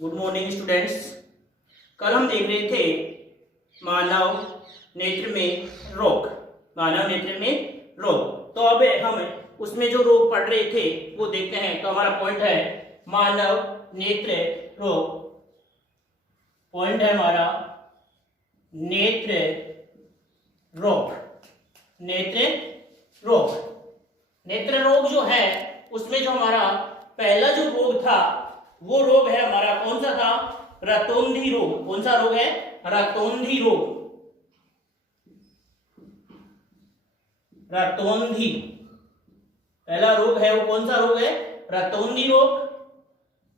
Good morning students. कल हम देख रहे थे मानव नेत्र में रोग। मानव नेत्र में रोग। तो अब हम उसमें जो रोग पढ़ रहे थे वो देखते हैं। तो हमारा पॉइंट है मानव नेत्र रोग। पॉइंट है हमारा नेत्र रोग। नेत्र रोग। नेत्र रोग जो है उसमें जो हमारा पहला जो रोग था वो रोग है हमारा कौन सा था? रतौंधी रोग। कौन सा रोग है? रतौंधी रोग। रतौंधी पहला रोग है वो कौन सा रोग है? रतौंधी रोग।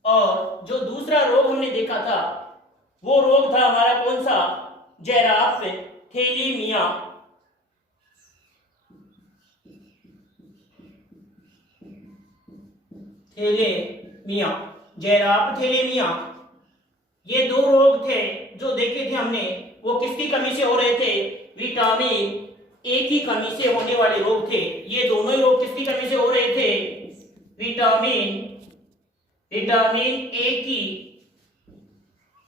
और जो दूसरा रोग हमने देखा था वो रोग था हमारा कौन सा? जैराफ थैलेमिया। थैलेमिया, जैराफ थैलेमिया। ये दो रोग थे जो देखे थे हमने। वो किसकी कमी से हो रहे थे? विटामिन ए की कमी से होने वाले रोग थे। ये दोनों ही रोग किसकी कमी से हो रहे थे? विटामिन ए की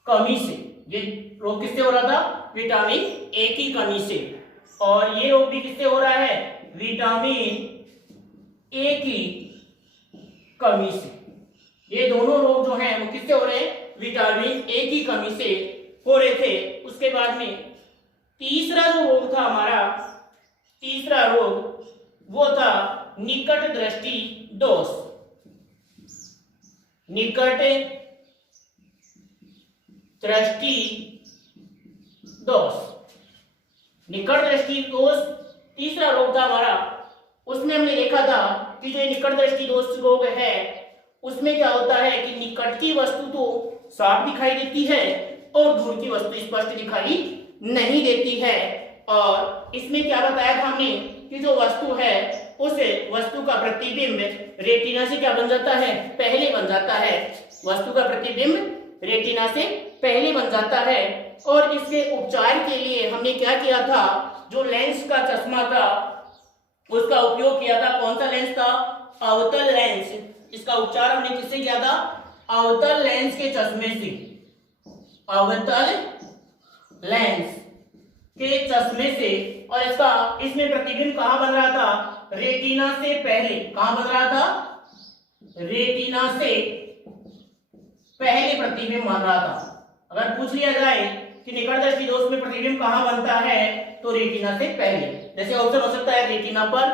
कमी से। ये रोग किससे हो रहा था? विटामिन ए की कमी से। और ये रोग भी किससे हो रहा है? विटामिन ए की कमी से। ये दोनों रोग जो हैं वो किससे हो रहे हैं? विटामिन ए की कमी से हो रहे थे। उसके बाद में तीसरा जो रोग था हमारा, तीसरा रोग वो था निकट दृष्टि दोष। निकट दृष्टि दोष। निकट दृष्टि दोष तीसरा रोग था हमारा। उसमें हमने देखा था कि जो निकट दृष्टि दोष रोग है उसमें क्या होता है कि निकट की वस्तु तो साफ दिखाई देती है और दूर की वस्तु स्पष्ट दिखाई नहीं देती है। और इसमें क्या बताया था हमने कि जो वस्तु है उस वस्तु का प्रतिबिंब रेटिना से क्या बन जाता है? पहले बन जाता है। वस्तु का प्रतिबिंब रेटिना से पहले बन जाता है। और इसके उपचार के लिए हमने क्या किया था? जो लेंस का चश्मा था उसका उपयोग किया था। कौन सा लेंस था? अवतल लेंस। इसका उपचार हमने किससे किया था? अवतल लेंस के चश्मे से। अवतल लेंस के चश्मे से। और इसमें प्रतिबिंब कहां बन रहा था? रेटिना से पहले। कहां बन रहा था? रेटिना से पहले प्रतिबिंब बन रहा था। अगर पूछ लिया जाए कि निकट दृष्टि दोष में प्रतिबिंब कहां बनता है तो रेटिना से पहले। जैसे ऑप्शन हो सकता है रेटिना पर,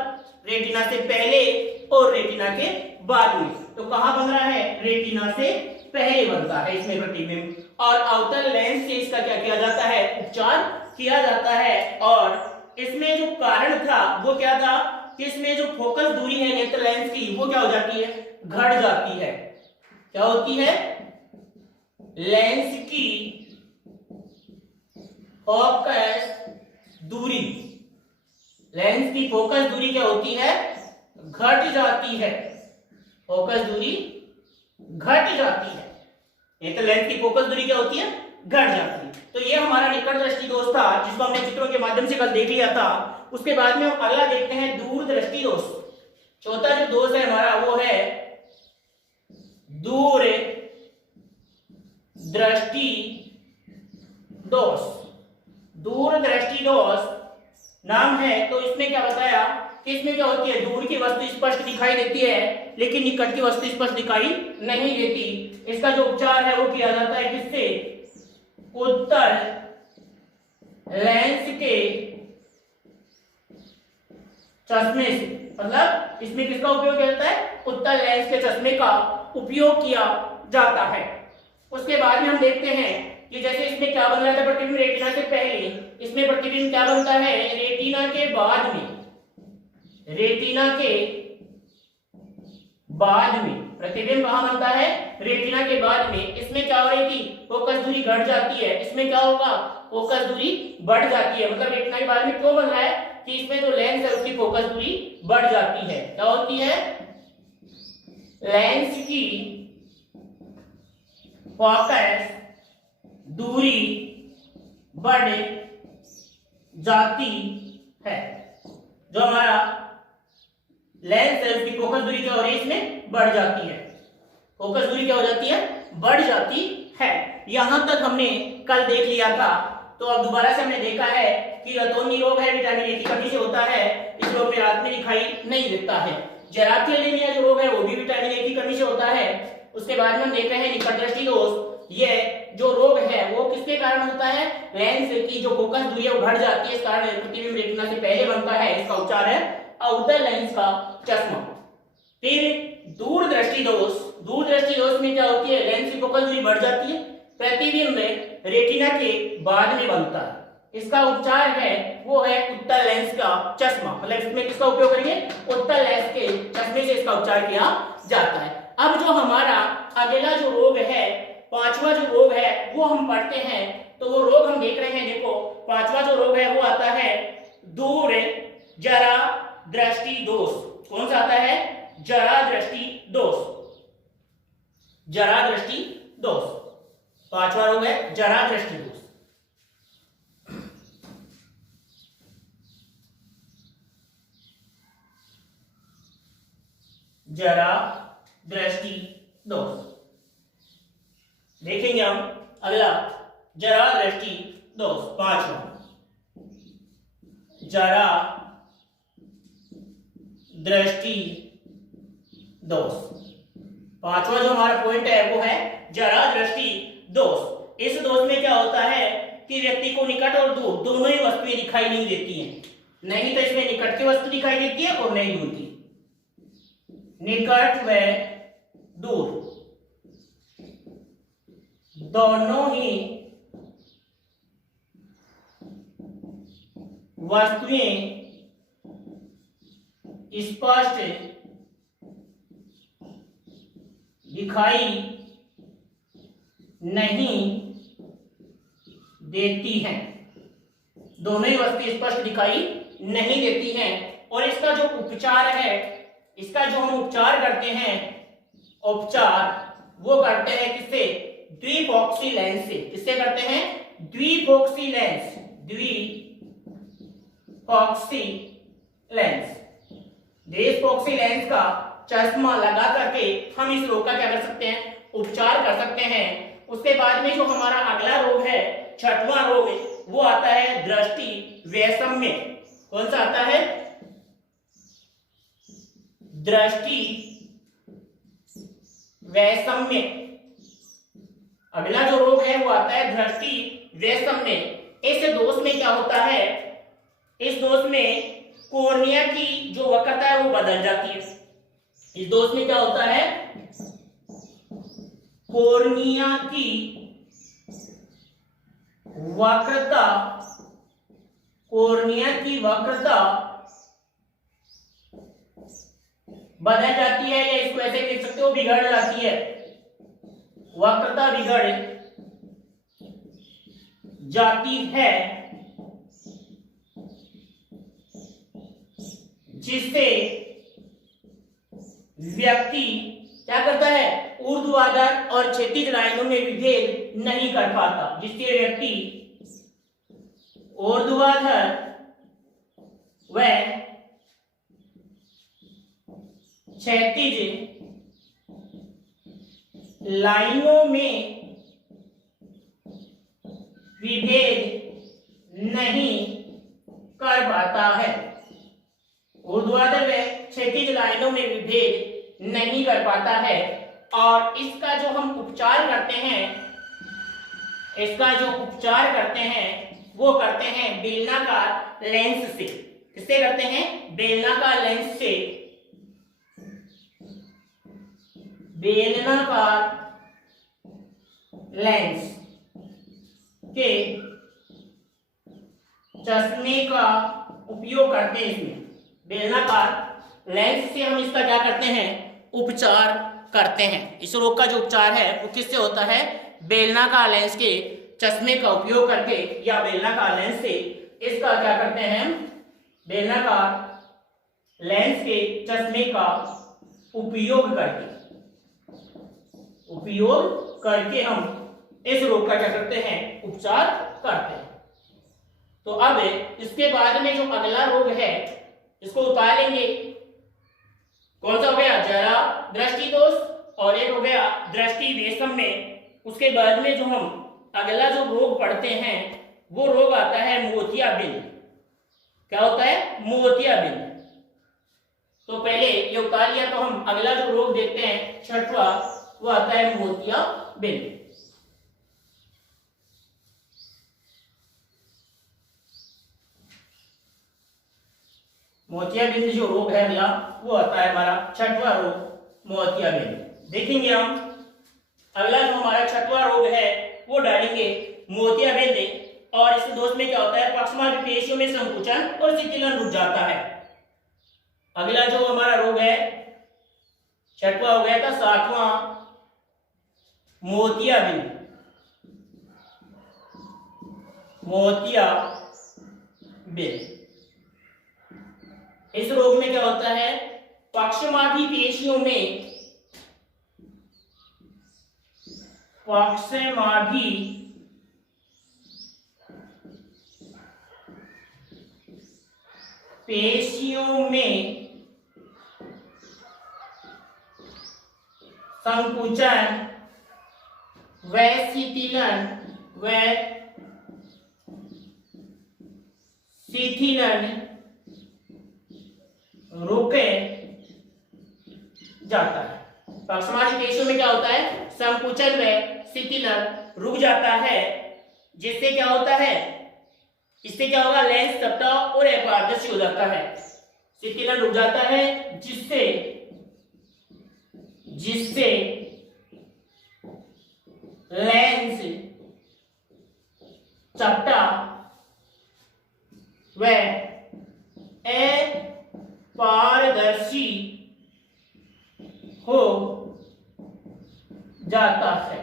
रेटिना से पहले और रेटिना के बाद में। तो कहां बन रहा है? रेटिना से पहले बनता है इसमें प्रतिबिंब। और अवतल लेंस से इसका क्या किया जाता है? उपचार किया जाता है। और इसमें जो कारण था वो क्या था कि इसमें जो फोकस दूरी है नेत्र लेंस की वो क्या हो जाती है? घट जाती है। क्या होती है? लेंस की फोकस दूरी, लेंस की फोकस दूरी क्या होती है? घट जाती है। फोकस दूरी घट जाती है। ये तो लेंस की फोकस दूरी क्या होती है? घट जाती है। तो ये हमारा निकट दृष्टि दोष था जिसको हमने चित्रों के माध्यम से कल देख लिया था। उसके बाद में हम अगला देखते हैं दूर दृष्टि दोष। चौथा जो दोष है हमारा वो है दूर दृष्टि दोष। दूर दृष्टि दोष नाम है तो इसमें क्या बताया कि इसमें क्या होती है? दूर की वस्तु स्पष्ट दिखाई देती है लेकिन निकट की वस्तु स्पष्ट दिखाई नहीं देती। इसका जो उपचार है वो किया जाता है किससे? उत्तल लेंस के चश्मे से। मतलब इसमें किसका उपयोग किया जाता है? उत्तल लेंस के चश्मे का उपयोग किया जाता है। उसके बाद में हम देखते हैं कि जैसे इसमें क्या बन रहा था? प्रतिबिंब रेटिना से पहले। इसमें प्रतिबिंब क्या बनता है? रेटिना के बाद में। रेटिना के बाद में प्रतिबिंब कहां बनता है? रेटिना के बाद में। इसमें क्या हो रही थी? फोकस दूरी घट जाती है। इसमें क्या होगा? फोकस दूरी बढ़ जाती है। मतलब रेटिना के बाद में क्यों बन रहा है कि इसमें जो लेंस है उसकी फोकस दूरी बढ़ जाती है। क्या होती है? लेंस की फोकस दूरी बढ़ जाती है। जो हमारा लेंस है उसकी फोकस दूरी क्या हो रही है? इसमें बढ़ जाती है। फोकस दूरी क्या हो जाती है? बढ़ जाती है। यहां तक हमने कल देख लिया था। तो अब दोबारा से हमने देखा है कि रतौंधी रोग है, विटामिन ए की कमी से होता है। इस रोग में रात में दिखाई नहीं देता है। जेराथियोलिनिया जो रोग है वो भी विटामिन ए की कमी से होता है। उसके बाद में हम देख रहे हैं निकट दृष्टि दोष। ये जो रोग है वो किसके कारण होता है? लेंस की जो फोकस दूरी है वो घट जाती है, इस कारण प्रतिबिंब रेटिना से पहले बनता है। इसका उपचार है अवतल लेंस का चश्मा। फिर दूरदृष्टि दोष। दूरदृष्टि दोष में क्या होती है? लेंस की फोकस दूरी बढ़ जाती है, प्रतिबिंब रेटिना के बाद में बनता है। इसका उपचार है वो है उत्तल लेंस का चश्मा। मतलब इसमें किसका उपयोग करेंगे? उत्तल लेंस के चश्मे से इसका उपचार किया जाता है। अब जो हमारा अगला जो रोग है, पांचवा जो रोग है वो हम पढ़ते हैं। तो वो रोग हम देख रहे हैं, देखो पांचवा जो रोग है वो आता है दूर जरा दृष्टि दोष। कौन सा आता है? जरा दृष्टि दोष। जरा दृष्टि दोष पांचवा रोग है, जरा दृष्टि दोष। जरा दृष्टि दोष देखेंगे हम। अगला जरा दृष्टि दोष पांचवा, जरा दृष्टि दोष। पांचवा जो हमारा पॉइंट है वो है जरा दृष्टि दोष। इस दोष में क्या होता है कि व्यक्ति को निकट और दूर दोनों ही वस्तुएं दिखाई नहीं देती हैं। नहीं तो इसमें निकट की वस्तु दिखाई देती है और नहीं दूर की। निकट व दूर दोनों ही वस्तुएं स्पष्ट दिखाई नहीं देती हैं। दोनों ही वस्तुएं स्पष्ट दिखाई नहीं देती हैं। और इसका जो उपचार है, इसका जो हम उपचार करते हैं, उपचार वो करते हैं किससे? द्विफॉक्सी लेंस से। किससे करते हैं? द्विफॉक्सी लेंस। द्विफॉक्सी लेंस। द्विफॉक्सी लेंस का चश्मा लगा करके हम इस रोग का क्या कर सकते हैं? उपचार कर सकते हैं। उसके बाद में जो हमारा अगला रोग है, छठवां रोग, वो आता है दृष्टि वैषम्य। कौन सा आता है? दृष्टि वैषम्य। अगला जो रोग है वो आता है दृष्टि वैषम्य। इस दोष में क्या होता है? इस दोष में कॉर्निया की जो वक्रता है वो बदल जाती है। इस दोष में क्या होता है? कॉर्निया की वक्रता, कॉर्निया की वक्रता बदल जाती है, या इसको ऐसे लिख सकते हो बिगड़ जाती है। वक्रता बिगड़ जाती है, जिससे व्यक्ति क्या करता है? ऊर्ध्वाधर और क्षैतिज लाइनों में विभेद नहीं कर पाता। जिससे व्यक्ति ऊर्ध्वाधर व क्षैतिज लाइनों में विभेद नहीं कर पाता है। ऊर्ध्वाधर व क्षैतिज लाइनों में विभेद नहीं कर पाता है। और इसका जो हम उपचार करते हैं, इसका जो उपचार करते हैं वो करते हैं बेलनाकार लेंस से। किससे करते हैं? बेलनाकार लेंस से। बेलनाकार लेंस के चश्मे का उपयोग करते हैं। इसमें बेलनाकार लेंस से हम इसका क्या करते हैं? उपचार करते हैं। इस रोग का जो उपचार है वो किससे होता है? बेलनाकार लेंस के चश्मे का उपयोग करके, या बेलनाकार लेंस से इसका क्या करते हैं? बेलनाकार लेंस के चश्मे का उपयोग करके हम इस रोग का क्या करते हैं? उपचार करते हैं। तो अब इसके बाद में जो अगला रोग है इसको उतार लेंगे। कौन सा हो गया? जरा दृष्टि दोष, और एक हो गया दृष्टि वैषम्य। उसके बाद में जो हम अगला जो रोग पढ़ते हैं वो रोग आता है मोतियाबिंद। क्या होता है? मोतियाबिंद। तो पहले ये उतार लिया, तो हम अगला जो रोग देखते हैं छठवां, वो आता है मोतियाबिंद। मोतियाबिंद जो रोग है अगला, वो आता है हमारा छठवां रोग मोतियाबिंद। देखेंगे हम अगला जो हमारा छठवां रोग है वो डालेंगे मोतियाबिंद। और इस दोष में क्या होता है? पक्षमार्गी पेशियों में संकुचन और शिथिलन रुक जाता है। अगला जो हमारा रोग है छठवां हो गया था, सातवां मोतियाबिंद। मोतियाबिंद इस रोग में क्या होता है? पक्षमार्गी पेशियों में संकुचन व शिथिलन रुके जाता है। पक्षमार्गी पेशियों में क्या होता है? संकुचन व शिथिलन रुक जाता है, जिससे क्या होता है? इससे क्या होगा? लेंस चपटा और अपारदर्शी हो जाता है। शिथिलन रुक जाता है जिससे लेंस चपटा व अपारदर्शी हो जाता है,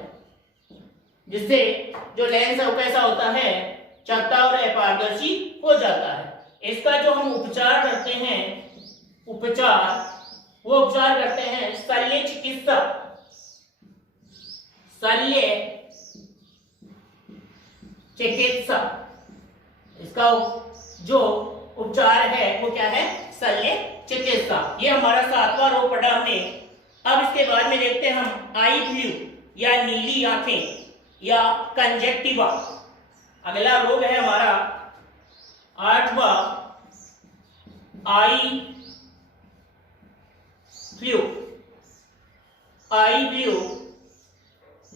जिससे जो लेंस है वो कैसा होता है? चपटा और अपारदर्शी हो जाता है। इसका जो हम उपचार करते हैं, वो उपचार करते हैं शल्य चिकित्सा। इसका जो उपचार है वो क्या है? शल्य चिकित्सा। ये हमारा सातवां रोग पढ़ा हमने। अब इसके बाद में देखते हैं हम आई फ्लू या नीली आंखें या कंजक्टिवा। अगला रोग है हमारा आठवां आई फ्लू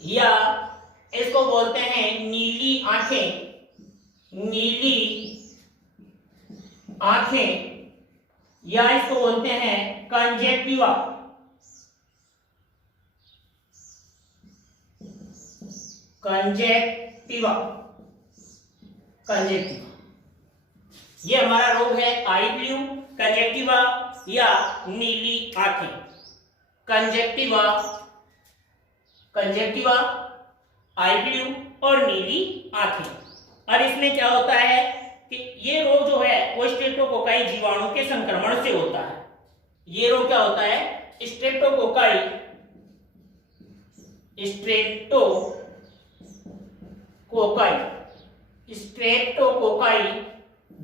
या इसको बोलते हैं नीली आंखें या इसको बोलते हैं कंजक्टिवा। ये हमारा रोग है आई फ्लू, कंजक्टिवा या नीली आंखें। कंजक्टिवा, आई फ्लू और नीली आंखें। और इसमें क्या होता है कि ये रोग जो है वो स्ट्रेप्टोकोकाई जीवाणु के संक्रमण से होता है। ये रोग क्या होता है? स्ट्रेप्टोकोकाई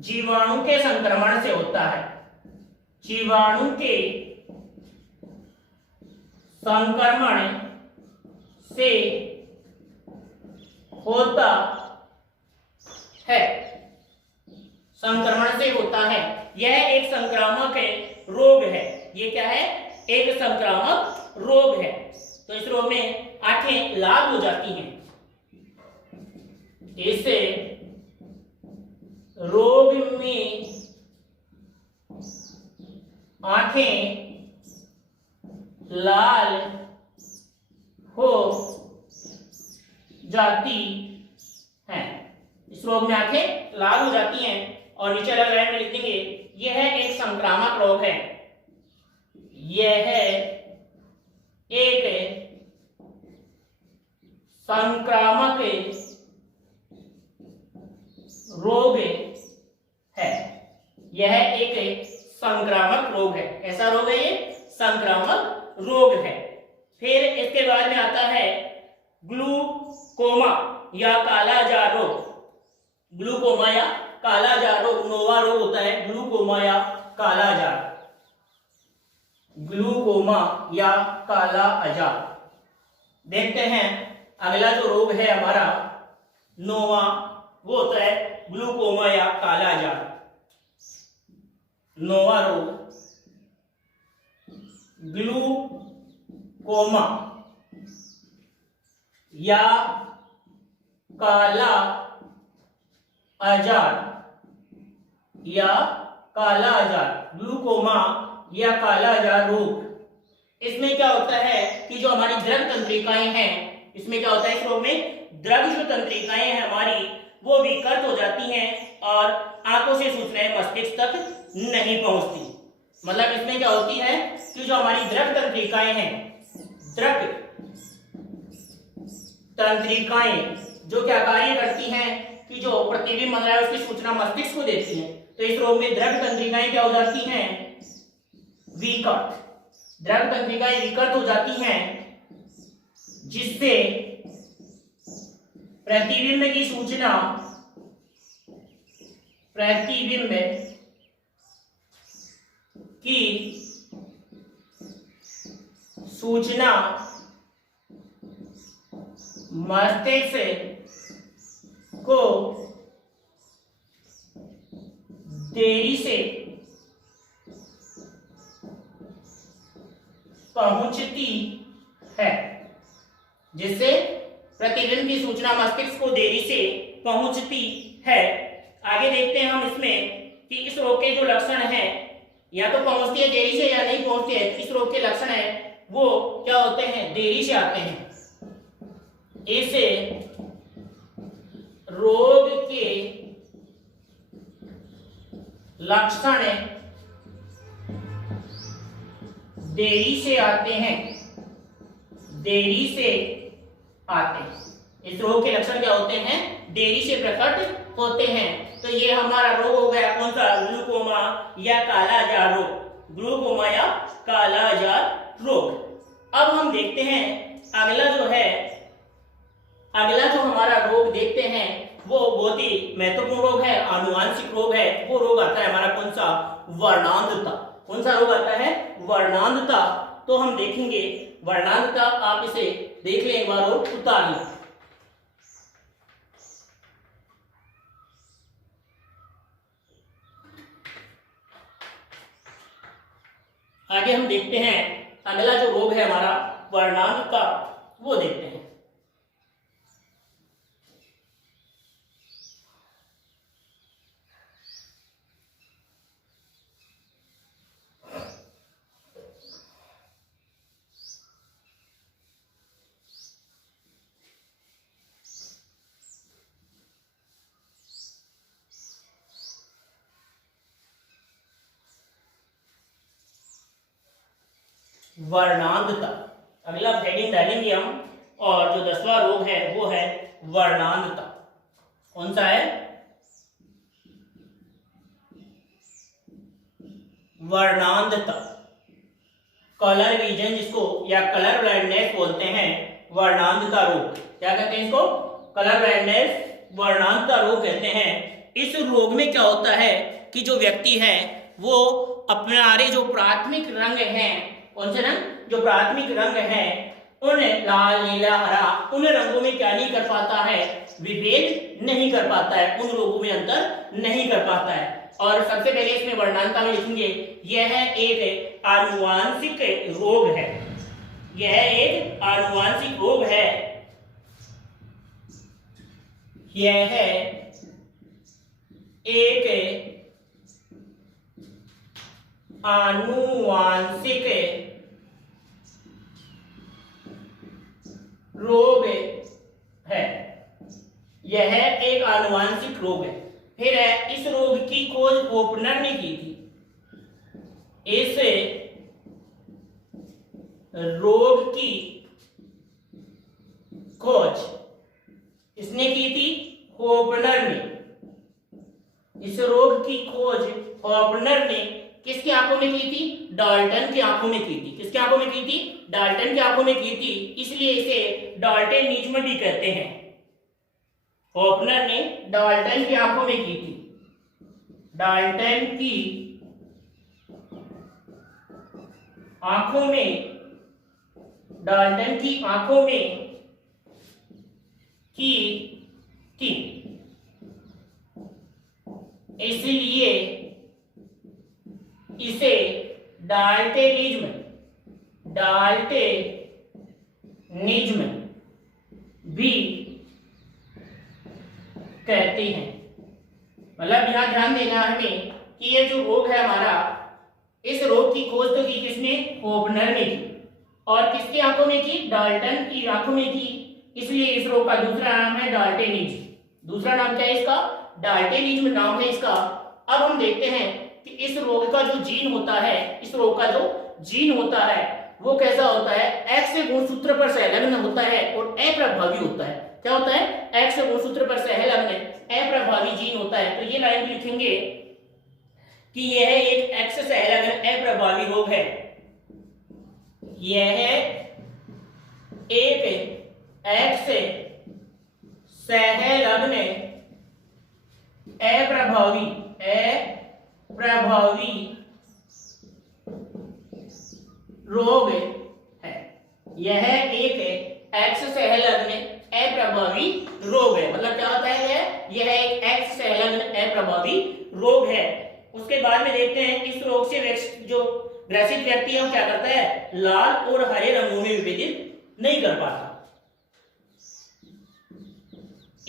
जीवाणु के संक्रमण से होता है। जीवाणु के संक्रमण से होता है। यह एक संक्रामक रोग है। ये क्या है? एक संक्रामक रोग है। तो इस रोग में आंखें लाल हो जाती हैं। इस रोग में आंखें लाल हो जाती हैं। इस रोग में आंखें लाल हो जाती हैं। और नीचे वाला लाइन में लिख देंगे यह एक संक्रामक रोग है। यह एक संक्रामक रोग है। यह एक संक्रामक रोग है। ऐसा रोग है ये? संक्रामक रोग है। फिर इसके बाद में आता है ग्लूकोमा या कालाजार रोग। ग्लूकोमा या कालाजार रोग नोवा रोग होता है। ग्लूकोमा या कालाजार, ग्लूकोमा या काला आजार। देखते हैं अगला जो रोग है हमारा नौवां, वो होता है ग्लूकोमा या काला जार। नौवां रोग ग्लूकोमा या काला आजार या काला आजार, ग्लूकोमा या काला आजार रोग। इसमें क्या होता है कि जो हमारी द्रव तंत्रिकाएं हैं, इसमें क्या होता है, इस रोग में द्रव जो तंत्रिकाएं हैं हमारी वो विकृत हो जाती हैं और आंखों से सूचनाएं मस्तिष्क तक नहीं पहुंचती। मतलब इसमें क्या होती है कि जो हमारी द्रव तंत्रिकाएं हैं, द्रव तंत्रिकाएं जो क्या कार्य करती हैं कि जो प्रतिबिंब बन रहा है उसकी सूचना मस्तिष्क को देती हैं। तो इस रोग में द्रव तंत्रिकाएं क्या हो जाती हैं, विकृत। द्रव तंत्रिकाएं विकृत हो जाती हैं जिससे प्रतिबिंब की सूचना, प्रतिबिंब की सूचना मस्तिष्क को देरी से पहुंचती है, जिससे प्रतिबिंब की सूचना मस्तिष्क को देरी से पहुंचती है। आगे देखते हैं हम इसमें कि इस रोग के जो लक्षण हैं, या तो पहुंचती है देरी से या नहीं पहुंचती है। इस रोग के लक्षण है वो क्या होते हैं, देरी से आते हैं। इस रोग के लक्षण देरी से आते हैं, देरी से आते हैं। इस रोग के लक्षण क्या होते हैं, देरी से प्रकट होते हैं। तो ये हमारा रोग हो गया कौन सा, ग्लूकोमा या काला जार रोग, ग्लूकोमा या काला जार रोग। अब हम देखते हैं अगला जो है, अगला जो हमारा रोग देखते हैं वो बहुत ही महत्वपूर्ण रोग है, आनुवांशिक रोग है। वो रोग आता है हमारा कौन सा, वर्णांधता। कौन सा रोग आता है, वर्णांधता। तो हम देखेंगे वर्णांधता, आप इसे देख लें एक बार और उतार लें। आगे हम देखते हैं अगला जो रोग है हमारा वर्णांधता, वो देखते हैं। वर्णांधता, अगला हेडिंग डालेंगे हम, और जो 10वां रोग है वो है वर्णांधता। कौन सा है, वर्णांधता। कलर विजन जिसको या कलर ब्लाइंडनेस बोलते हैं, वर्णांधता रोग। क्या कहते हैं इसको, कलर ब्लाइंडनेस, वर्णांधता रोग कहते हैं। इस रोग में क्या होता है कि जो व्यक्ति है वो अपने जो प्राथमिक रंग हैं, कौन से रंग, जो प्राथमिक रंग हैं, उन लाल नीला हरा, उन रंगों में क्या नहीं कर पाता है, विभेद नहीं कर पाता है, उन रोगों में अंतर नहीं कर पाता है। और सबसे पहले इसमें वर्णांधता में लिखेंगे यह एक आनुवांशिक रोग है, यह एक आनुवांशिक रोग है, यह एक आनुवांशिक रोग है, यह एक आनुवांशिक रोग है। फिर है, इस रोग की खोज ओपनर ने की थी, इस रोग की खोज इसने की थी होपनर ने। इस रोग की खोज होपनर ने किसकी आंखों में की थी, डाल्टन की आंखों में की थी। किसकी आंखों में की थी, डाल्टन की आंखों में की थी, इसलिए इसे डाल्टनिज्म भी कहते हैं। होपनर ने डाल्टन की आंखों में की थी, डाल्टन की आंखों में, डाल्टन की आंखों में की थी। इसलिए इसे डाल्टेनिज्म भी कहते हैं। मतलब यहां ध्यान देना हमें कि ये जो रोग है हमारा, इस रोग की खोज तो की किसने? होपनर ने की। और किसकी आंखों में की? डाल्टन की आंखों में की। इसलिए इस रोग का दूसरा नाम है डाल्टेनिज्म। दूसरा नाम क्या है इसका? डाल्टेनिज्म नाम है इसका। अब हम देखते हैं कि इस रोग का जो जीन होता है, इस रोग का जो जीन होता है वो कैसा होता है? एक्स गुणसूत्र पर संलग्न होता है और अप्रभावी होता है। क्या होता है? एक्स गुणसूत्र पर संलग्न अप्रभावी जीन होता है। तो ये लाइन भी लिखेंगे कि यह एक एक्स संलग्न अप्रभावी रोग है। यह एक एक्स संलग्न अप्रभावी रोग है। यह एक एक्स संलग्न अप्रभावी रोग है। मतलब क्या होता है? यह एक एक्स संलग्न अप्रभावी रोग है। उसके बाद में देखते हैं इस रोग से जो ग्रसित व्यक्ति है वो क्या करता है? लाल और हरे रंगों में विभेदित नहीं कर पाता।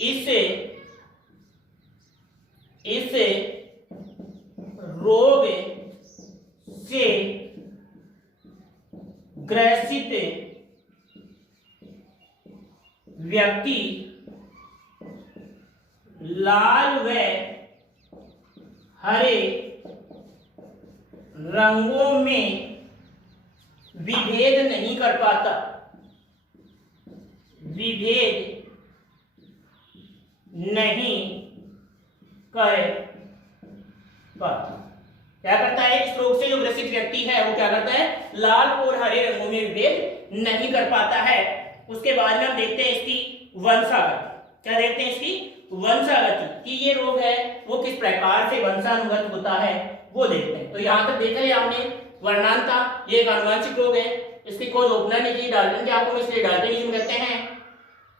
इस रोग से ग्रसित व्यक्ति लाल व हरे रंगों में विभेद नहीं कर पाता। विभेद नहीं कर पाता। क्या करता है? इस रोग से जो ग्रसित व्यक्ति है वो क्या करता है? लाल और हरे रंगों में विभेद नहीं कर पाता है। उसके बाद में हम देखते हैं इसकी वंशागति। क्या देखते हैं? इसकी वंशागति कि ये रोग है वो किस प्रकार से वंशानुगत होता है वो देखते हैं। तो यहां तक देखा है आपने वर्णांता, ये एक आनुवंशिक रोग है। इसकी खोज ओपनर ने की डाल्टन के आंखों में, इसलिए डाल्टनिज्म कहते हैं।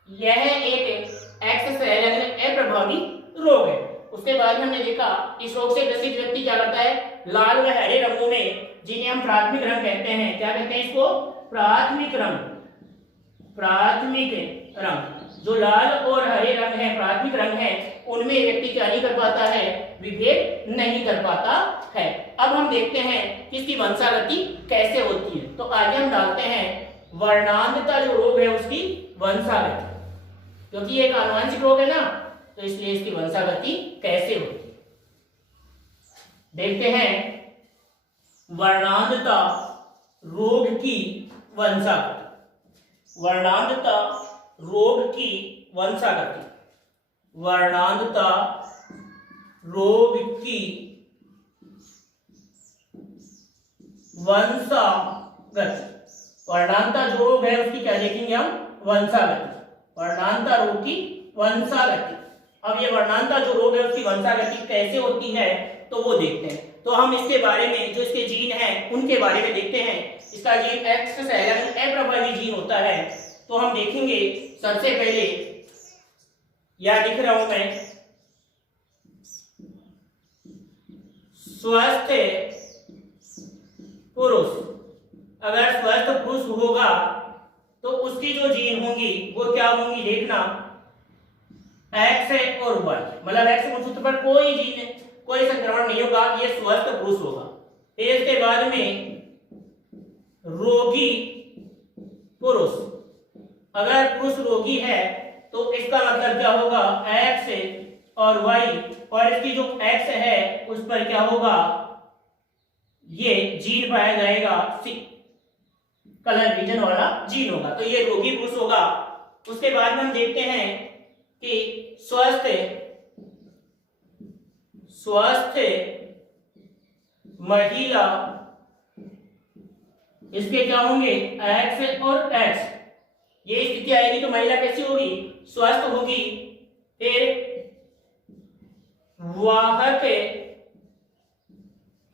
यह एक एक्स संलग्न अप्रभावी रोग है। उसके बाद हमने देखा इस रोग से ग्रसित व्यक्ति क्या करता है? लाल व हरे रंगों में, जिन्हें हम प्राथमिक रंग कहते हैं, क्या कहते हैं इसको? प्राथमिक रंग। जो लाल और हरे रंग है, प्राथमिक रंग है, उनमें व्यक्ति क्या नहीं कर पाता है? विभेद नहीं कर पाता है। अब हम देखते हैं कि इसकी वंशागति कैसे होती है। तो आगे हम डालते हैं वर्णांधता जो रोग है उसकी वंशागति, क्योंकि ये एक आनुवंशिक रोग है ना, तो इसलिए इसकी वंशागति कैसे होती है। देखते हैं वर्णांधता रोग की वंशागति। वर्णांधता रोग की वंशागति। वर्णांधता रोग की वंशागति। वर्णांधता जो रोग है उसकी क्या देखेंगे हम? वंशागति। वर्णांधता रोग की वंशागति। अब ये वर्णांधता जो रोग है उसकी वंशागति कैसे होती है तो वो देखते हैं। तो हम इसके बारे में, जो इसके जीन हैं उनके बारे में देखते हैं। इसका जीन एक्स संलग्न अप्रभावी जीन होता है। तो हम देखेंगे सबसे पहले, या लिख रहा हूं मैं, स्वस्थ पुरुष। अगर स्वस्थ पुरुष होगा तो उसकी जो जीन होंगी वो क्या होंगी? देखना, एक्स और वाई। मतलब एक्स गुणसूत्र पर कोई जीन, कोई संक्रमण नहीं होगा, ये स्वस्थ पुरुष होगा। फिर इसके बाद में रोगी पुरुष। अगर पुरुष रोगी है तो इसका मतलब क्या होगा? एक्स और वाई, और इसकी जो एक्स है उस पर क्या होगा? ये जीन पाया जाएगा, कलर विजन वाला जीन होगा, तो ये रोगी पुरुष होगा। उसके बाद में हम देखते हैं कि स्वस्थ महिला, इसके क्या होंगे? एक्स और एक्स। ये स्थिति आएगी तो महिला कैसी होगी? स्वस्थ होगी। फिर वाहक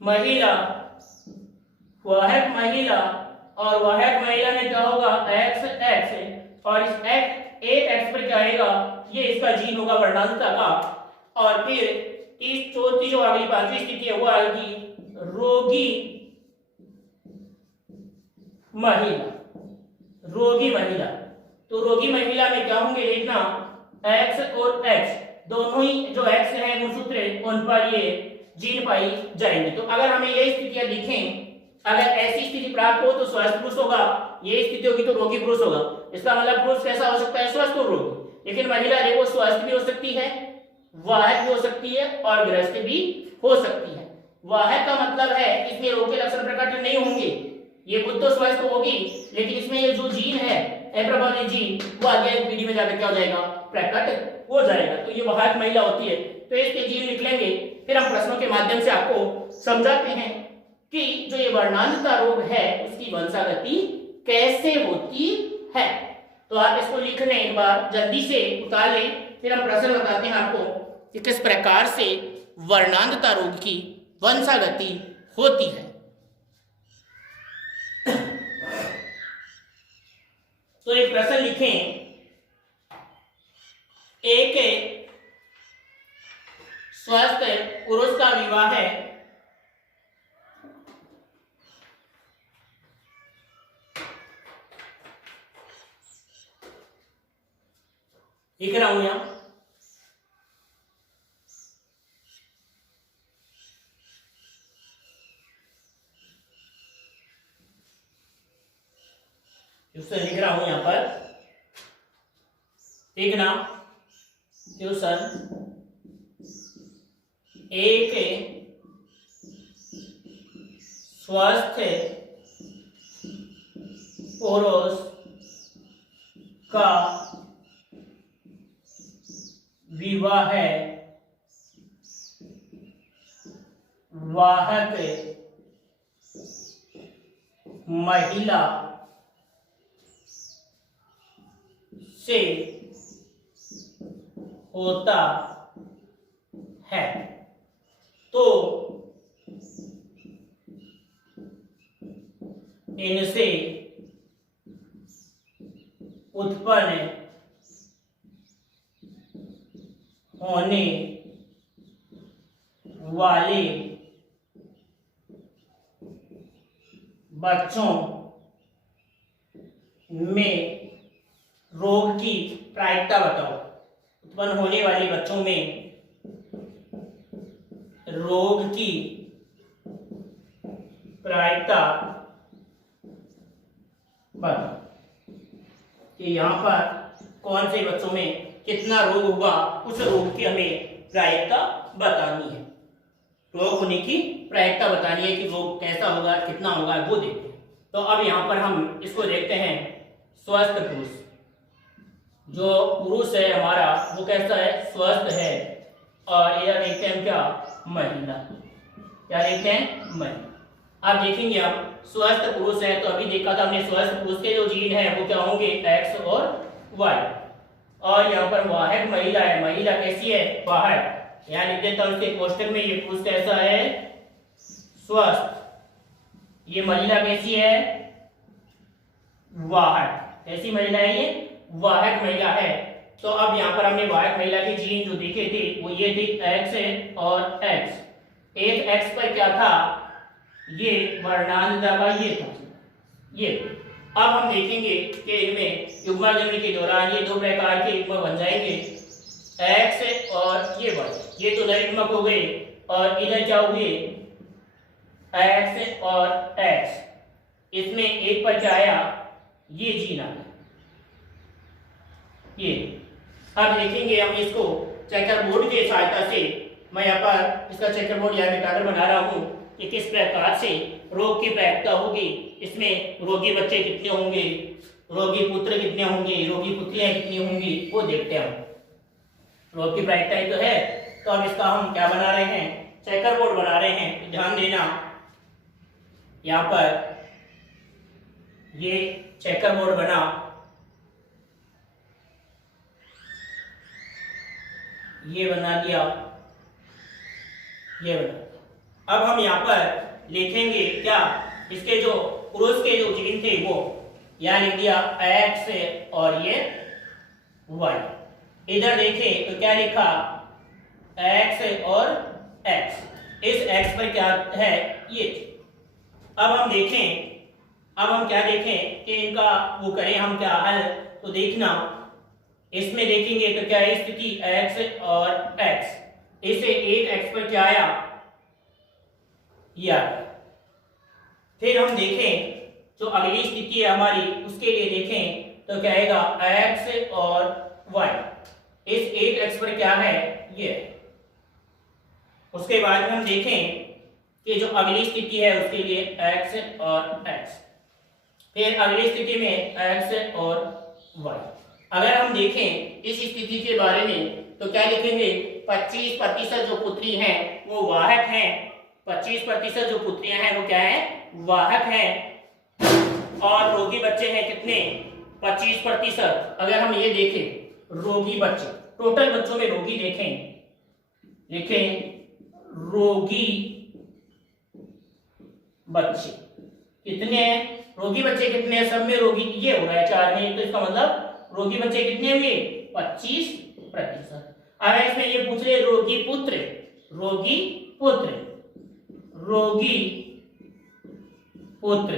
महिला, और वाहक महिला में क्या होगा? एक्स एक्स, और इस एक एक्स पर क्या आएगा, ये इसका जीन होगा वर्णांतता का। और फिर चौथी जो अगली पांचवी स्थिति है वो आएगी रोगी महिला। रोगी महिला, तो रोगी महिला में क्या होंगे देखना, एक्स और एक्स दोनों ही जो एक्स है गुणसूत्र उन पर ये जीन पाई जाएंगे। तो अगर हमें ये स्थितियां दिखें, अगर ऐसी स्थिति प्राप्त हो तो स्वस्थ पुरुष होगा, ये स्थिति होगी तो रोगी पुरुष होगा। इसका मतलब पुरुष कैसा हो सकता है, स्वस्थ और रोगी। लेकिन महिला देखो स्वस्थ भी हो सकती है, वाहक भी हो सकती है और ग्रस्त भी हो सकती है। वाहक का मतलब है इसमें रोग के लक्षण प्रकट नहीं होंगे, ये खुद तो स्वस्थ होगी लेकिन इसमें ये जो जीन है एप्रबाली जीन वो आगे एक पीढ़ी में जाकर क्या हो जाएगा, प्रकट हो जाएगा। तो ये वाहक महिला होती है, तो इसके जीन निकलेंगे। फिर हम प्रश्नों के माध्यम से आपको समझाते हैं कि जो ये वर्णांतता रोग है उसकी वंशागति कैसे होती है। तो आप इसको लिख लें, एक बार जल्दी से उतार लें, फिर हम प्रश्न बताते हैं आपको कि किस प्रकार से वर्णांतता रोग की वंशागति होती है। तो एक प्रश्न लिखें, एक स्वस्थ पुरुष का विवाह है लिख रहा हूं यहां, उससे लिख रहा हूं यहां पर, ठीक ना, ट्यूशन एक स्वस्थ पुरुष का विवाह है वाहक महिला से होता है। तो इनसे उत्पन्न होने वाले बच्चों में रोग की प्रायिकता बताओ। उत्पन्न होने वाले बच्चों में रोग की प्रायिकता बताओ कि यहाँ पर कौन से बच्चों में कितना रोग होगा, उस रोग की हमें प्रायिकता बतानी है। रोग होने की प्रायिकता बतानी है कि रोग कैसा होगा, कितना होगा, वो देखते हैं। तो अब यहाँ पर हम इसको देखते हैं, स्वस्थ पुरुष, जो पुरुष है हमारा वो कैसा है, स्वस्थ है। और यह देखते हैं क्या, महिला, क्या देखते हैं, महिला। अब देखेंगे हम स्वस्थ पुरुष है, तो अभी देखा था हमने स्वस्थ पुरुष के जो जीन है वो क्या होंगे, एक्स और वाई। और यहाँ पर वाहक महिला है, महिला कैसी है, वाहक। यहाँ लिख देता हूं इसके कोष्टक में, ये पुरुष कैसा है, स्वस्थ, ये महिला कैसी है, वाहक। कैसी महिला है ये, वाहक महिला है। तो अब यहाँ पर हमने वाहक महिला के जीन जो देखे थे वो ये थे एक्स और एक्स। एक एक्स पर क्या था, ये वर्णांतता का ये था, ये। अब हम देखेंगे कि इनमें युग्मजन्य के दौरान ये दो प्रकार के युग्म बन जाएंगे, एक्स और ये वाई। ये तो नयुग्मक हो गए, और इधर क्या हुए, एक्स और एक्स। इसमें एक पर क्या आया, ये जीन आ गया, ये। अब देखेंगे हम इसको चेकर बोर्ड की सहायता से। मैं यहाँ पर इसका चेकर बोर्ड यहाँ मिटाकर बना रहा हूँ कि किस प्रकार से रोग की प्रायिकता होगी। इसमें रोगी बच्चे कितने होंगे, रोगी पुत्र कितने होंगे, रोगी पुत्रियां कितनी होंगी, वो देखते हैं हम। रोग की प्रायिकता ही तो है, तो अब इसका हम क्या बना रहे हैं, चेकर बोर्ड बना रहे हैं। ध्यान देना, यहाँ पर ये चेकर बोर्ड बना, ये बना दिया, ये बना। अब हम यहाँ पर लिखेंगे क्या, इसके जो पुरुष के जो जीन थे वो यहाँ लिख दिया एक्स और ये वाई। इधर देखें तो क्या लिखा, एक्स और एक्स, इस एक्स पर क्या है ये। अब हम देखें, अब हम क्या देखें कि इनका वो करें हम क्या हल, तो देखना इसमें देखेंगे तो क्या है स्थिति x और x, इसे एक x पर क्या आया, ये आ गया। फिर हम देखें जो अगली स्थिति है हमारी, उसके लिए देखें तो क्या आएगा x और y, इस एक x पर क्या है ये। उसके बाद में हम देखें कि जो अगली स्थिति है उसके लिए x और x, फिर अगली स्थिति में x और y। अगर हम देखें इस स्थिति के बारे में तो क्या लिखेंगे, 25% जो पुत्री हैं वो वाहक हैं, 25% जो पुत्रियां हैं वो क्या है, वाहक हैं, और रोगी बच्चे हैं कितने, 25%। अगर हम ये देखें रोगी बच्चे, टोटल बच्चों में रोगी देखें, लिखें रोगी बच्चे कितने हैं, रोगी बच्चे कितने हैं, सब में रोगी ये हो रहा है 4 में, तो इसका मतलब रोगी बच्चे कितने हुए, 25%। अगर इसमें ये पूछ रहे रोगी पुत्र, रोगी पुत्र, रोगी पुत्र,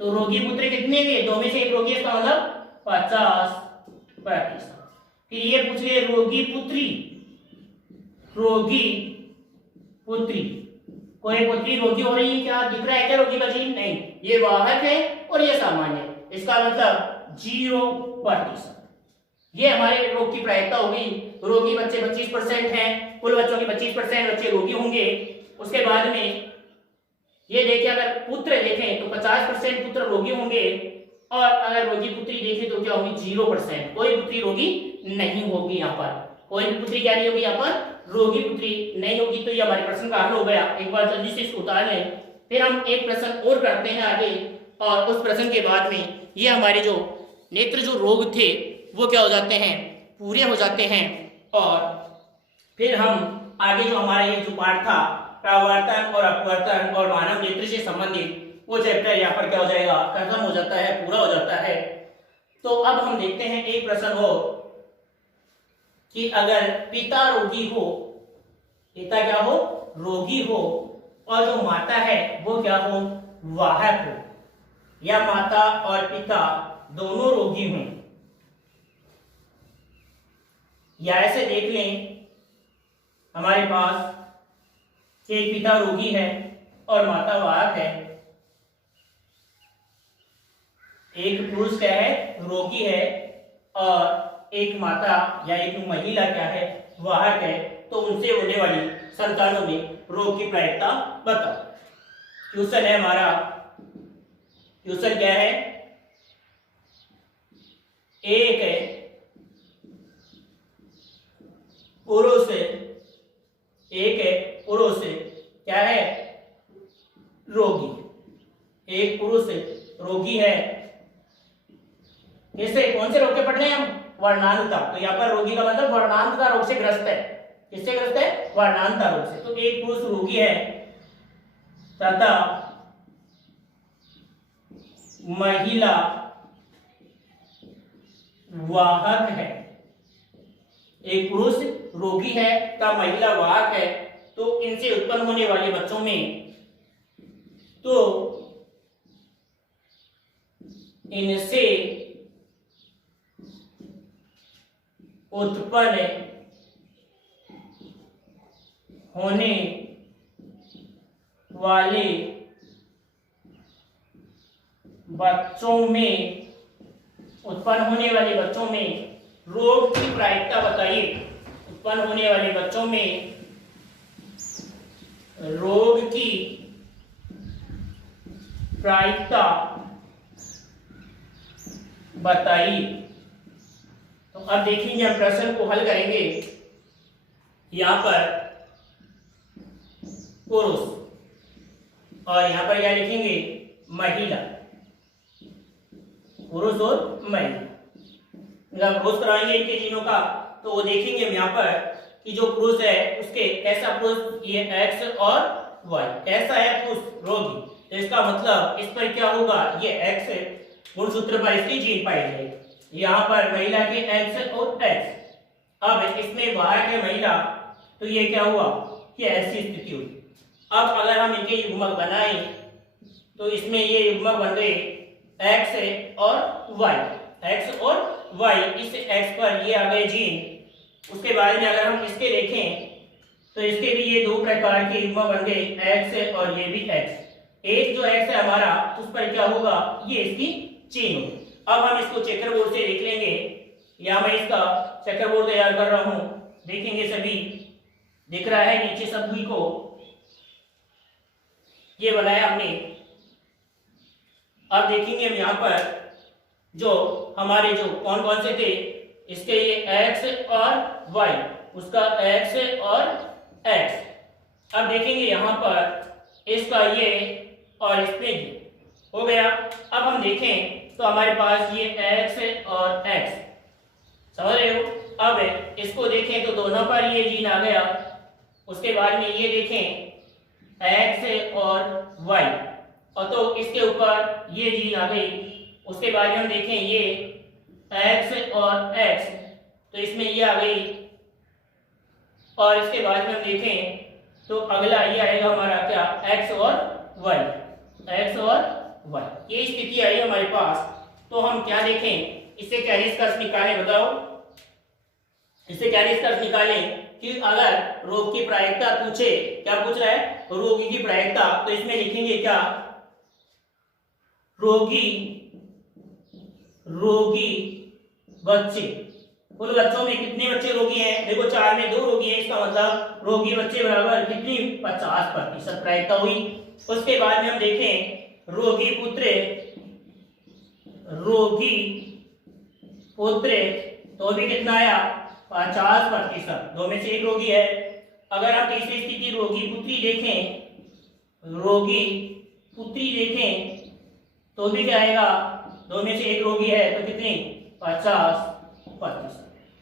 तो रोगी पुत्र कितने हुए, 2 में से एक रोगी, इसका मतलब 50%। फिर ये पूछ रहे रोगी पुत्री, रोगी पुत्री, कोई पुत्री रोगी हो रही है क्या, दिख रहा है क्या रोगी बची, नहीं, ये वाहक है और ये सामान्य, इसका मतलब 0%। ये हमारे रोग की प्रायिकता होगी। रोगी बच्चे 25% हैं, कुल बच्चों के 25% बच्चे रोगी होंगे। उसके बाद में ये देखिए अगर पुत्र देखें तो 50% पुत्र रोगी होंगे, और अगर रोगी पुत्री देखें तो क्या होगी 0%, कोई पुत्री रोगी नहीं होगी। यहाँ पर कोई भी पुत्री क्या नहीं होगी, यहाँ पर रोगी पुत्री नहीं होगी। तो ये हमारे प्रश्न का हल हो गया। एक बार जल्दी से इसको उतार लें, फिर हम एक प्रश्न और करते हैं आगे, और उस प्रश्न के बाद में ये हमारे जो नेत्र जो रोग थे वो क्या हो जाते हैं, पूरे हो जाते हैं। और फिर हम आगे जो हमारा ये जो पाठ था प्रवर्तन और अपवर्तन और मानव नेत्र से संबंधित, वो चैप्टर यहाँ पर क्या हो जाएगा, खत्म हो जाता है, पूरा हो जाता है। तो अब हम देखते हैं एक प्रश्न हो कि अगर पिता रोगी हो, पिता क्या हो, रोगी हो, और जो माता है वो क्या हो, वाहक हो, या माता और पिता दोनों रोगी हों, या ऐसे देख लें हमारे पास कि एक पिता रोगी है और माता वाहक है, एक पुरुष क्या है, रोगी है, और एक माता या एक महिला क्या है, वाहक है। तो उनसे होने वाली संतानों में रोग की प्रायिकता बताओ। क्वेश्चन है हमारा, क्वेश्चन क्या है, एक पुरुष, एक पुरुष क्या है, रोगी, एक पुरुष रोगी है, किससे, कौन से रोग के पढ़ रहे हैं हम, वर्णांतता। तो यहाँ पर रोगी का मतलब वर्णांतता रोग से ग्रस्त है, किससे ग्रस्त है, वर्णांतता रोग से। तो एक पुरुष रोगी है तथा महिला वाहक है, एक पुरुष रोगी है तथा महिला वाहक है। तो इनसे उत्पन्न होने वाले बच्चों में, तो इनसे उत्पन्न होने वाले बच्चों में, उत्पन्न होने वाले बच्चों में रोग की प्रायिकता बताइए। उत्पन्न होने वाले बच्चों में रोग की प्रायिकता बताइए। तो अब देखेंगे हम प्रश्न को हल करेंगे। यहां पर पुरुष और यहां पर क्या लिखेंगे, महिला, पुरुष और महिला। जब रोज कराएंगे इनके जीनों का तो वो देखेंगे हम यहाँ पर कि जो पुरुष है उसके कैसा पुरुष, ये एक्स और वाई, कैसा है पुरुष रोगी, तो इसका मतलब इस पर क्या होगा, ये एक्स गुणसूत्र पर इसकी जीन पाई जाएगी। यहाँ पर महिला के एक्स और एक्स। अब इसमें वाहक है महिला, तो ये क्या हुआ कि ऐसी स्थिति हुई। अब अगर हम इनके युग्मक बनाएं तो इसमें ये युग्मक बन गए एक्स और वाई, एक्स और वाई। इस एक्स पर ये आ गए जीन। उसके बाद में अगर हम इसके देखें तो इसके भी ये दो प्रकार के युग्मक बन गए, एक्स और ये भी एक्स। एक जो एक्स है हमारा उस पर क्या होगा, ये इसकी चेन होगी। अब हम इसको चेकर बोर्ड से देख लेंगे। या मैं इसका चेकर बोर्ड तैयार कर रहा हूं, देखेंगे सभी दिख रहा है नीचे सभी को। ये बनाया हमने। अब देखेंगे हम यहाँ पर जो हमारे जो कौन कौन से थे, इसके ये एक्स और वाई, उसका एक्स और एक्स। अब देखेंगे यहाँ पर इसका ये और इसमें ये हो गया। अब हम देखें तो हमारे पास ये एक्स और एक्स, समझ रहे हो। अब इसको देखें तो दोनों पर ये जीन आ गया। उसके बाद में ये देखें एक्स और वाई, और तो इसके ऊपर ये जीन आ गई। उसके बाद में हम देखें ये एक्स और एक्स, तो इसमें ये आ गई। और इसके बाद में हम देखें तो अगला ये आएगा हमारा क्या, एक्स और वाई, एक्स और वाई। ये स्थिति आई हमारे पास। तो हम क्या देखें, इससे क्या निष्कर्ष निकालें, बताओ इससे क्या निष्कर्ष निकालें कि अगर रोग की प्रायिकता पूछे, क्या पूछ रहा है, रोगी की प्रायिकता, तो इसमें लिखेंगे क्या, रोगी बच्चे। कुल बच्चों में कितने बच्चे रोगी हैं, देखो 4 में 2 रोगी हैं, इसका मतलब रोगी बच्चे बराबर कितनी 50% प्रायिकता हुई। उसके बाद में हम देखें रोगी पुत्र, तो भी कितना आया 50%, 2 में से 1 रोगी है। अगर हम तीसरी स्थिति रोगी पुत्री देखें तो भी क्या आएगा, 2 में से 1 रोगी है, तो कितनी 50%।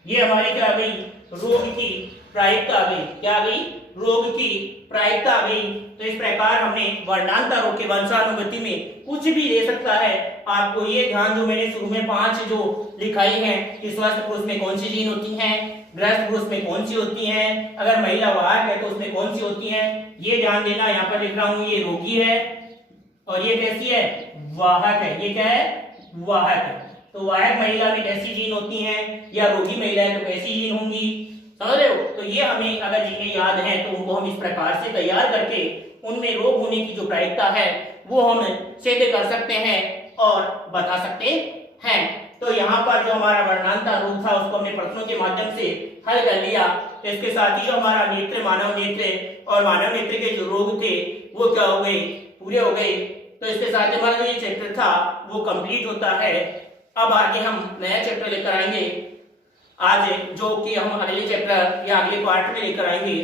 ये हमारी क्या आ गई, रोग की प्रायिकता आ गई। क्या आ गई, रोग की प्रायिकता आ गई। तो इस प्रकार हमने वर्णांतर रोग के वंशानुगति में कुछ भी दे सकता है। आपको ये ध्यान, जो मैंने शुरू में 5 जो लिखाई है कि स्वस्थ पुरुष में कौन सी जीन होती हैं, ग्रस्त पुरुष में कौन सी होती हैं, अगर महिला वाहक है तो उसमें कौन सी होती हैं, ये ध्यान देना। यहाँ पर लिख रहा हूं ये रोगी है और ये कैसी है, वाहक है। ये क्या है, वाहक है। तो वाहक महिला में कैसी जीन होती हैं, या रोगी महिला है तो कैसी जीन होंगी, समझ रहे हो। तो ये हमें अगर जीनें याद हैं तो उनको हम इस प्रकार से तैयार करके उनमें रोग होने की जो प्रायिकता है वो हम सिद्ध कर सकते हैं और बता सकते हैं। तो यहाँ पर जो हमारा वर्णांतर रोग था उसको हमने प्रश्नों के माध्यम से हल कर लिया। तो इसके साथ ही जो हमारा नेत्र, मानव नेत्र और मानव नेत्र के जो रोग थे वो क्या हो गए, पूरे हो गए। तो इसके साथ हमारा जो ये चैप्टर था वो कंप्लीट होता है। अब आगे हम नया चैप्टर लेकर आएंगे आज, जो कि हम अगले चैप्टर या अगले पार्ट में लेकर आएंगे।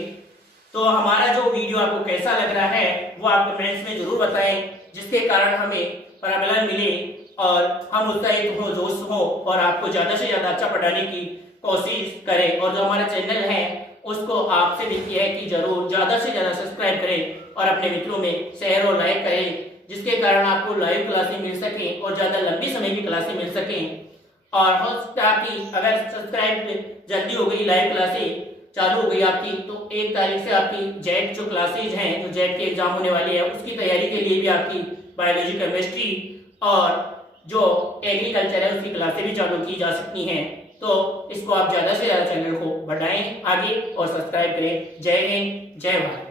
तो हमारा जो वीडियो आपको कैसा लग रहा है वो आप कमेंट्स में जरूर बताएं, जिसके कारण हमें प्रबलन मिले और हम उत्साहित हो, जोश हो और आपको ज्यादा से ज्यादा अच्छा पढ़ाने की कोशिश करें। और जो हमारा चैनल है उसको आपसे विनती है कि जरूर ज्यादा से ज्यादा सब्सक्राइब करें और अपने मित्रों में शेयर और लाइक करें, जिसके कारण आपको लाइव क्लासें मिल सके और ज्यादा लंबी समय की क्लासें मिल सकें। और हो सकता है कि अगर सब्सक्राइब जल्दी हो गई, लाइव क्लासें चालू हो गई आपकी, तो 1 तारीख से आपकी जेट जो क्लासेज हैं, जो जेट के एग्जाम होने वाले हैं उसकी तैयारी के लिए भी आपकी बायोलॉजी, केमिस्ट्री और जो एग्रीकल्चर है उसकी क्लासें भी चालू की जा सकती हैं। तो इसको आप ज्यादा से ज्यादा चैनल को बढ़ाएं आगे और सब्सक्राइब करें। जय हिंद, जय भारत।